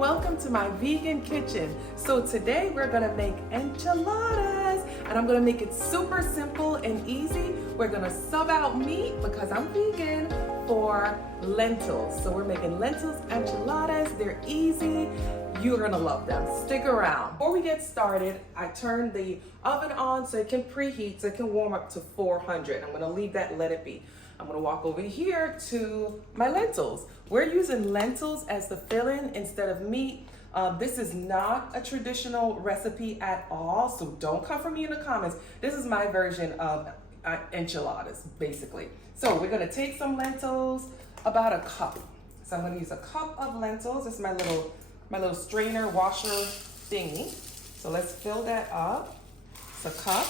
welcome to my vegan kitchen. So today we're gonna make enchiladas and I'm gonna make it super simple and easy. We're gonna sub out meat because I'm vegan for lentils. So we're making lentils enchiladas. They're easy. You're gonna love them. Stick around. Before we get started, I turned the oven on so it can preheat, so it can warm up to 400. I'm gonna leave that, let it be. I'm gonna walk over here to my lentils. We're using lentils as the fill-in instead of meat. This is not a traditional recipe at all, so don't come for me in the comments. This is my version of enchiladas, basically. So we're gonna take some lentils, about a cup. So I'm gonna use a cup of lentils. This is my little strainer washer thingy. So let's fill that up. It's a cup.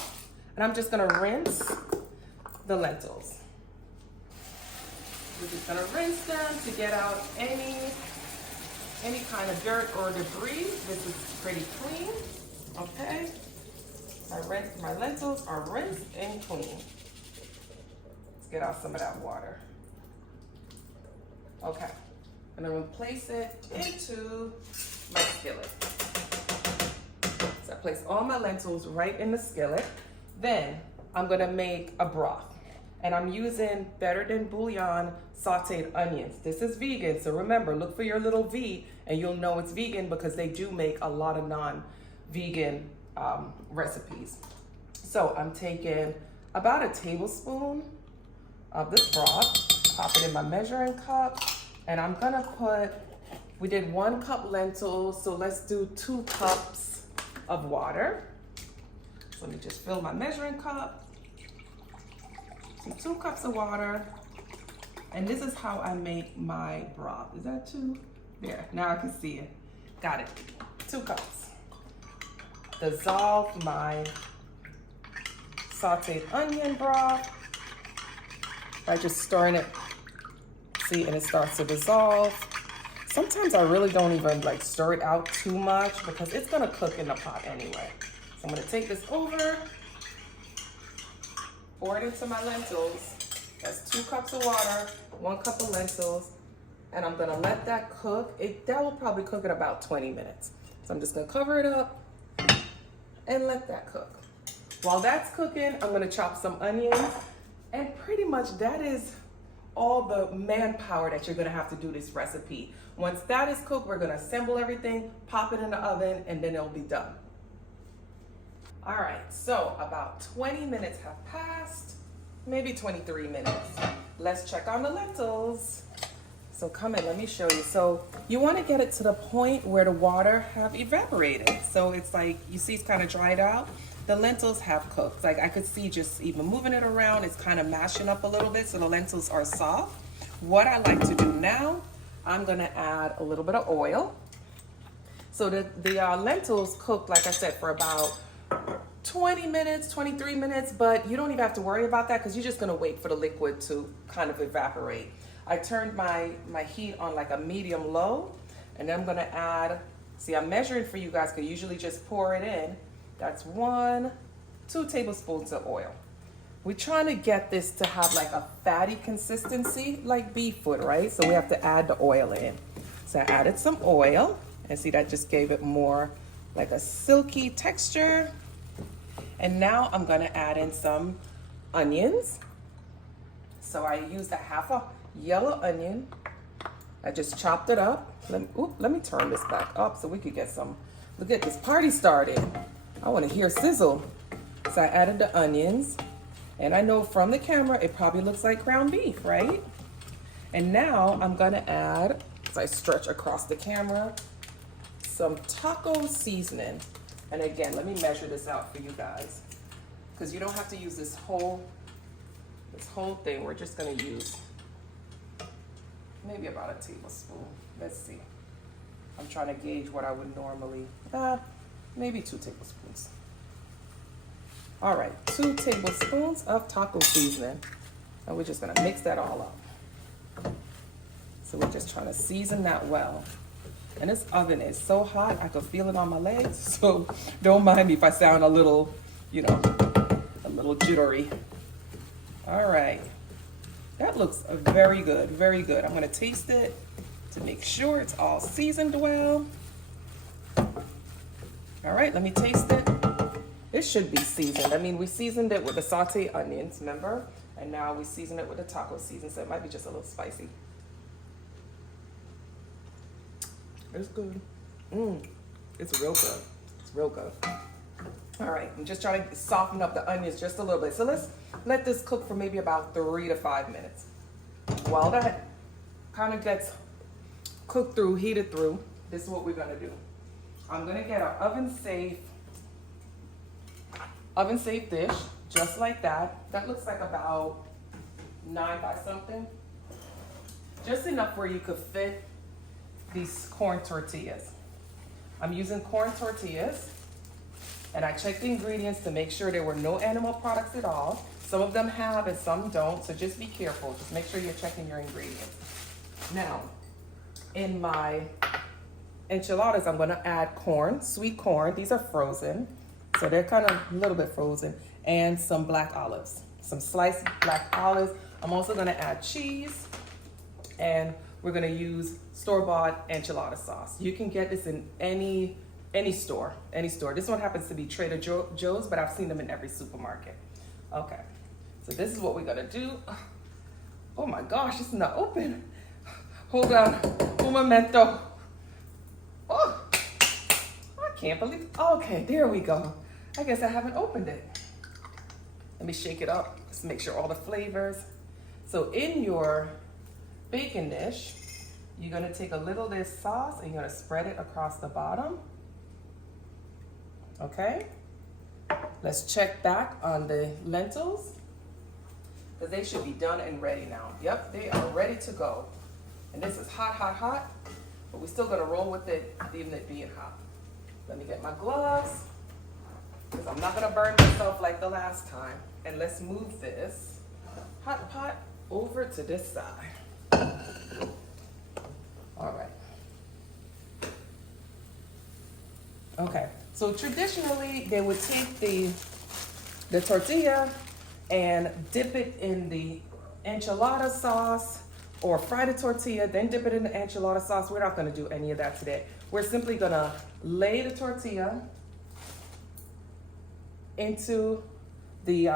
And I'm just gonna rinse the lentils. We're just gonna rinse them to get out any kind of dirt or debris. This is pretty clean, okay? My lentils are rinsed and clean. Let's get out some of that water. Okay, and I'm gonna place it into my skillet. So I place all my lentils right in the skillet. Then I'm gonna make a broth. And I'm using Better Than Bouillon sauteed onions. This is vegan, so remember, look for your little V and you'll know it's vegan because they do make a lot of non-vegan recipes. So I'm taking about a tablespoon of this broth, pop it in my measuring cup, and I'm gonna we did 1 cup lentils, so let's do 2 cups of water. So let me just fill my measuring cup. So 2 cups of water, and this is how I make my broth. Is that 2? There, now I can see it. Got it, 2 cups. Dissolve my sauteed onion broth by just stirring it. See, and it starts to dissolve. Sometimes I really don't even like stir it out too much because it's gonna cook in the pot anyway. So I'm gonna take this over, pour it into my lentils. That's 2 cups of water, 1 cup of lentils, and I'm gonna let that cook. That will probably cook in about 20 minutes. So I'm just gonna cover it up and let that cook. While that's cooking, I'm gonna chop some onions, and pretty much that is all the manpower that you're gonna have to do this recipe. Once that is cooked, we're gonna assemble everything, pop it in the oven, and then it'll be done. All right, so about 20 minutes have passed, maybe 23 minutes. Let's check on the lentils. So come in, let me show you. So you wanna get it to the point where the water have evaporated. So it's like, you see it's kind of dried out. The lentils have cooked. Like I could see just even moving it around, it's kind of mashing up a little bit so the lentils are soft. What I like to do now, I'm gonna add a little bit of oil. So the lentils cooked, like I said, for about 20 minutes, 23 minutes, but you don't even have to worry about that because you're just gonna wait for the liquid to kind of evaporate. I turned my heat on like a medium low, and then I'm gonna add, see I'm measuring for you guys, because usually just pour it in. That's 2 tablespoons of oil. We're trying to get this to have like a fatty consistency, like beef foot, right? So we have to add the oil in. So I added some oil, and see that just gave it more like a silky texture. And now I'm gonna add in some onions. So I used a half a yellow onion. I just chopped it up. Let me turn this back up so we could get some, look at this party started. I wanna hear sizzle. So I added the onions. And I know from the camera, it probably looks like ground beef, right? And now I'm gonna add, as I stretch across the camera, some taco seasoning. And again, let me measure this out for you guys, because you don't have to use this whole thing. We're just gonna use maybe about a tablespoon. Let's see. I'm trying to gauge what I would normally, maybe 2 tablespoons. All right, 2 tablespoons of taco seasoning. And we're just gonna mix that all up. So we're just trying to season that well. And this oven is so hot, I could feel it on my legs. So don't mind me if I sound a little, a little jittery. All right, that looks very good, very good. I'm gonna taste it to make sure it's all seasoned well. All right, let me taste it. It should be seasoned. I mean, we seasoned it with the sauteed onions, remember? And now we season it with the taco season, so it might be just a little spicy. It's good. It's real good. It's real good. All right, I'm just trying to soften up the onions just a little bit. So let's let this cook for maybe about 3 to 5 minutes. While that kind of gets cooked through, heated through, this is what we're gonna do. I'm gonna get our oven safe dish, just like that. That looks like about 9 by something. Just enough where you could fit these corn tortillas. I'm using corn tortillas, and I checked the ingredients to make sure there were no animal products at all. Some of them have and some don't, so just be careful. Just make sure you're checking your ingredients. Now, in my enchiladas, I'm gonna add corn, sweet corn. These are frozen, so they're kind of a little bit frozen, and some black olives, some sliced black olives. I'm also gonna add cheese, and we're gonna use store-bought enchilada sauce. You can get this in any store, This one happens to be Trader Joe's, but I've seen them in every supermarket. Okay, so this is what we're gonna do. Oh my gosh, it's not open. Hold on, un momento. Oh, I can't believe, okay, there we go. I guess I haven't opened it. Let me shake it up, just make sure all the flavors. So in your bacon dish, you're gonna take a little of this sauce and you're gonna spread it across the bottom. Okay, let's check back on the lentils, because they should be done and ready now. Yep, they are ready to go. And this is hot, hot, hot, but we're still gonna roll with it, even it being hot. Let me get my gloves, because I'm not gonna burn myself like the last time. And let's move this hot pot over to this side. All right. Okay, so traditionally they would take the tortilla and dip it in the enchilada sauce, or fry the tortilla, then dip it in the enchilada sauce. We're not gonna do any of that today. We're simply gonna lay the tortilla into the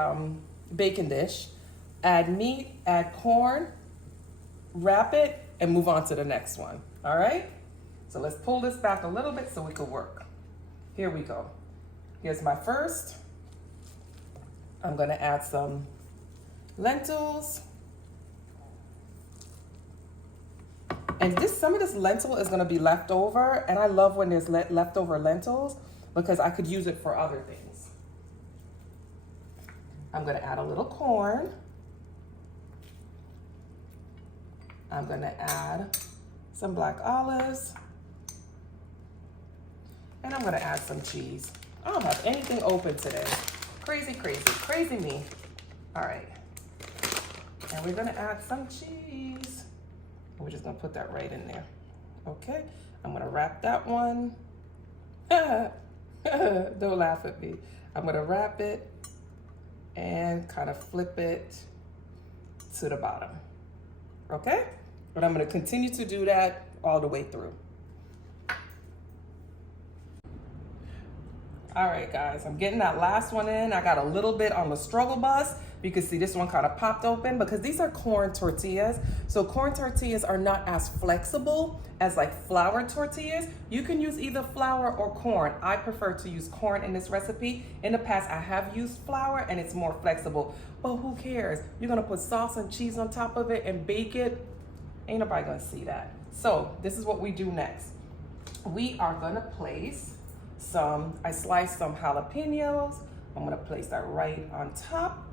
bacon dish, add meat, add corn, wrap it, and move on to the next one, all right? So let's pull this back a little bit so we can work. Here we go. Here's my first. I'm gonna add some lentils. And some of this lentil is gonna be left over, and I love when there's leftover lentils because I could use it for other things. I'm gonna add a little corn. I'm gonna add some black olives. And I'm gonna add some cheese. I don't have anything open today. Crazy, crazy, crazy me. All right. And we're gonna add some cheese. We're just gonna put that right in there. Okay, I'm gonna wrap that one. Don't laugh at me. I'm gonna wrap it and kind of flip it to the bottom. Okay? But I'm gonna continue to do that all the way through. All right, guys, I'm getting that last one in. I got a little bit on the struggle bus. You can see this one kind of popped open because these are corn tortillas. So corn tortillas are not as flexible as like flour tortillas. You can use either flour or corn. I prefer to use corn in this recipe. In the past, I have used flour and it's more flexible, but who cares? You're gonna put sauce and cheese on top of it and bake it. Ain't nobody gonna see that. So this is what we do next. We are gonna place I sliced some jalapeños. I'm gonna place that right on top.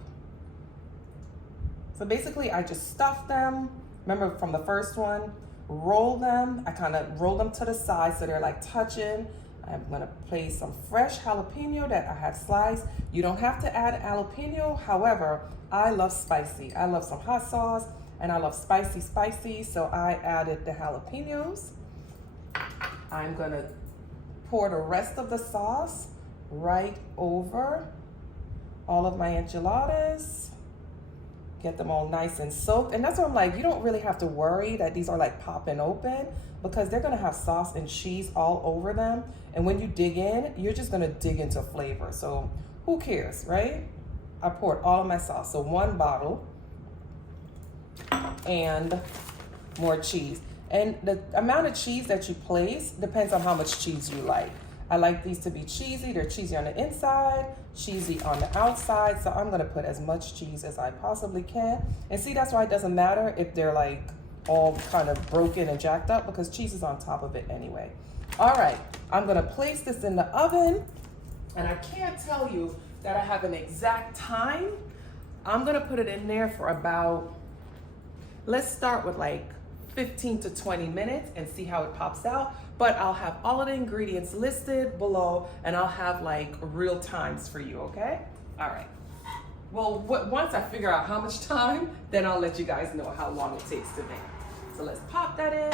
So basically I just stuff them. Remember from the first one, roll them. I kind of roll them to the side so they're like touching. I'm gonna place some fresh jalapeno that I have sliced. You don't have to add jalapeno. However, I love spicy. I love some hot sauce and I love spicy. So I added the jalapenos. I'm gonna pour the rest of the sauce right over all of my enchiladas. Get them all nice and soaked. And that's what I'm like, you don't really have to worry that these are like popping open because they're gonna have sauce and cheese all over them. And when you dig in, you're just gonna dig into flavor. So who cares, right? I poured all of my sauce. So 1 bottle and more cheese. And the amount of cheese that you place depends on how much cheese you like. I like these to be cheesy. They're cheesy on the inside, cheesy on the outside. So I'm gonna put as much cheese as I possibly can. And see, that's why it doesn't matter if they're like all kind of broken and jacked up because cheese is on top of it anyway. All right, I'm gonna place this in the oven. And I can't tell you that I have an exact time. I'm gonna put it in there for about, let's start with like 15 to 20 minutes and see how it pops out. But I'll have all of the ingredients listed below and I'll have like real times for you, okay? All right. Well, once I figure out how much time, then I'll let you guys know how long it takes to make. So let's pop that in,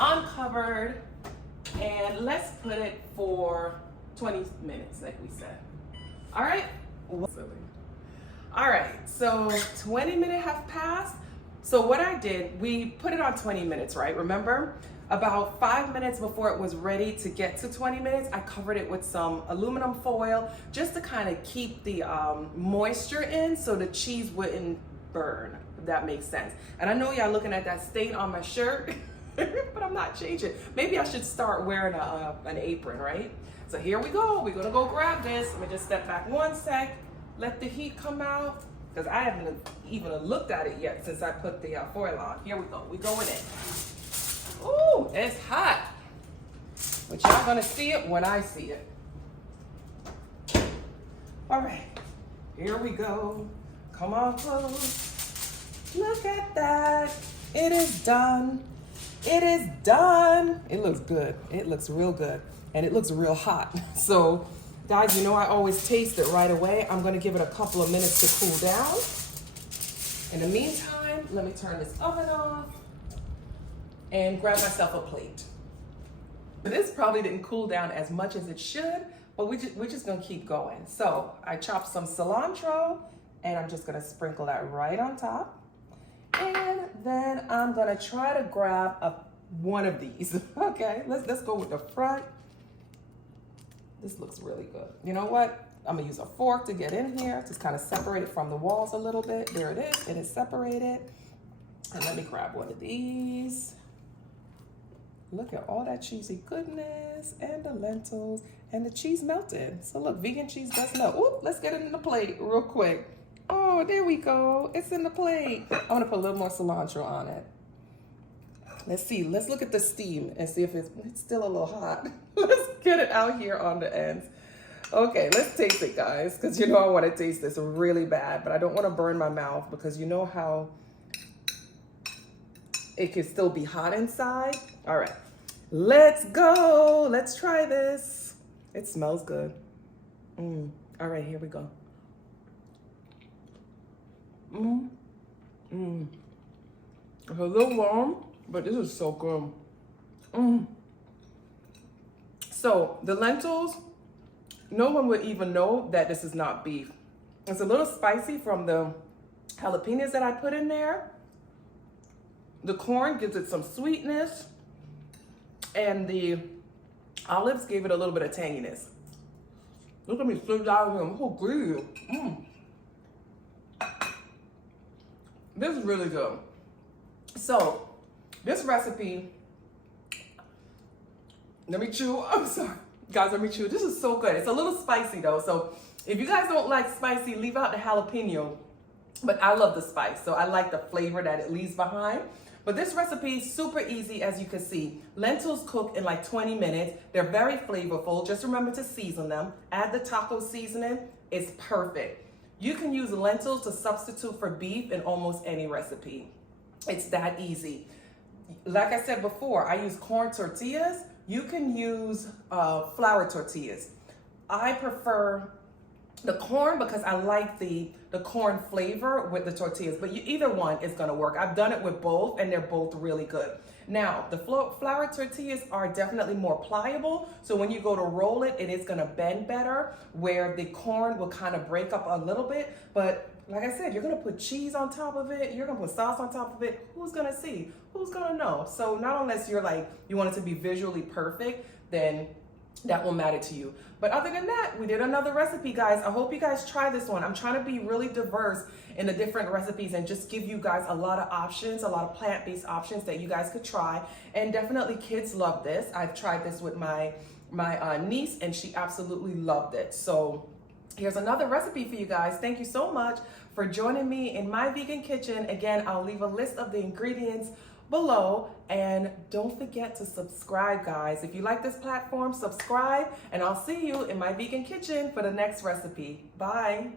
uncovered, and let's put it for 20 minutes, like we said. All right? All right, so 20 minutes have passed. So what I did, we put it on 20 minutes, right? Remember? About 5 minutes before it was ready to get to 20 minutes, I covered it with some aluminum foil just to kind of keep the moisture in so the cheese wouldn't burn, if that makes sense. And I know y'all looking at that stain on my shirt, but I'm not changing. Maybe I should start wearing an apron, right? So here we go. We're gonna go grab this. Let me just step back 1 sec, let the heat come out, because I haven't even looked at it yet since I put the foil on. Here we go. We going in. Ooh, it's hot. But y'all gonna see it when I see it. All right, here we go. Come on close. Look at that. It is done. It is done. It looks good. It looks real good. And it looks real hot. So guys, you know I always taste it right away. I'm gonna give it a couple of minutes to cool down. In the meantime, let me turn this oven off and grab myself a plate. This probably didn't cool down as much as it should, but we're just gonna keep going. So I chopped some cilantro and I'm just gonna sprinkle that right on top. And then I'm gonna try to grab one of these. Okay, let's go with the front. This looks really good. You know what? I'm gonna use a fork to get in here, just kind of separate it from the walls a little bit. There it is, it is separated. And let me grab one of these. Look at all that cheesy goodness and the lentils and the cheese melted. So look, vegan cheese does melt. Ooh, let's get it in the plate real quick. Oh, there we go. It's in the plate. I'm gonna put a little more cilantro on it. Let's see, let's look at the steam and see if it's still a little hot. Let's get it out here on the ends. Okay, let's taste it, guys, because you know I want to taste this really bad, but I don't want to burn my mouth because you know how it can still be hot inside. All right, let's go. Let's try this. It smells good. All right, here we go. It's a little warm, but this is so good. So the lentils, no one would even know that this is not beef. It's a little spicy from the jalapeños that I put in there. The corn gives it some sweetness, and the olives gave it a little bit of tanginess. Look at me slim down here. I'm so greedy. This is really good. So this recipe, let me chew. I'm sorry. Guys, let me chew. This is so good. It's a little spicy though. So if you guys don't like spicy, leave out the jalapeno. But I love the spice. So I like the flavor that it leaves behind. But this recipe is super easy, as you can see. Lentils cook in like 20 minutes. They're very flavorful. Just remember to season them. Add the taco seasoning. It's perfect. You can use lentils to substitute for beef in almost any recipe. It's that easy. Like I said before, I use corn tortillas. You can use flour tortillas. I prefer the corn because I like the corn flavor with the tortillas, but either one is gonna work. I've done it with both and they're both really good. Now, the flour tortillas are definitely more pliable, so when you go to roll it, it is gonna bend better, where the corn will kind of break up a little bit, but like I said, you're gonna put cheese on top of it, you're gonna put sauce on top of it. Who's gonna see? Who's gonna know? So not unless you're like, you want it to be visually perfect, then that will matter to you. But other than that, we did another recipe, guys. I hope you guys try this one. I'm trying to be really diverse in the different recipes and just give you guys a lot of options, a lot of plant-based options that you guys could try. And definitely kids love this. I've tried this with my niece and she absolutely loved it. So here's another recipe for you guys. Thank you so much for joining me in my vegan kitchen. Again, I'll leave a list of the ingredients below, and don't forget to subscribe, guys. If you like this platform, subscribe, and I'll see you in my vegan kitchen for the next recipe. Bye.